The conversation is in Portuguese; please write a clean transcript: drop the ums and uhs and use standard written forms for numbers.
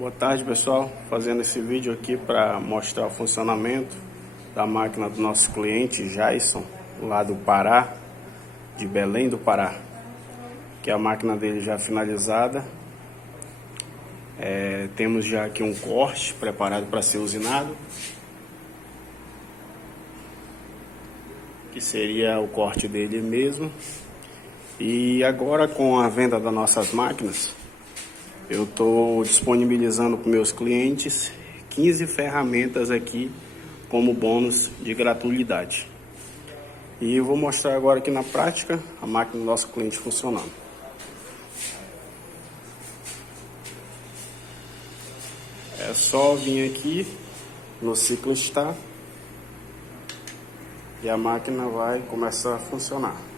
Boa tarde, pessoal, fazendo esse vídeo aqui para mostrar o funcionamento da máquina do nosso cliente Jason, lá do Pará, de Belém do Pará, que é a máquina dele já finalizada. Temos já aqui um corte preparado para ser usinado, que seria o corte dele mesmo. E agora, com a venda das nossas máquinas, eu estou disponibilizando para meus clientes 15 ferramentas aqui como bônus de gratuidade. E eu vou mostrar agora aqui na prática a máquina do nosso cliente funcionando. É só vir aqui no ciclo Start e a máquina vai começar a funcionar.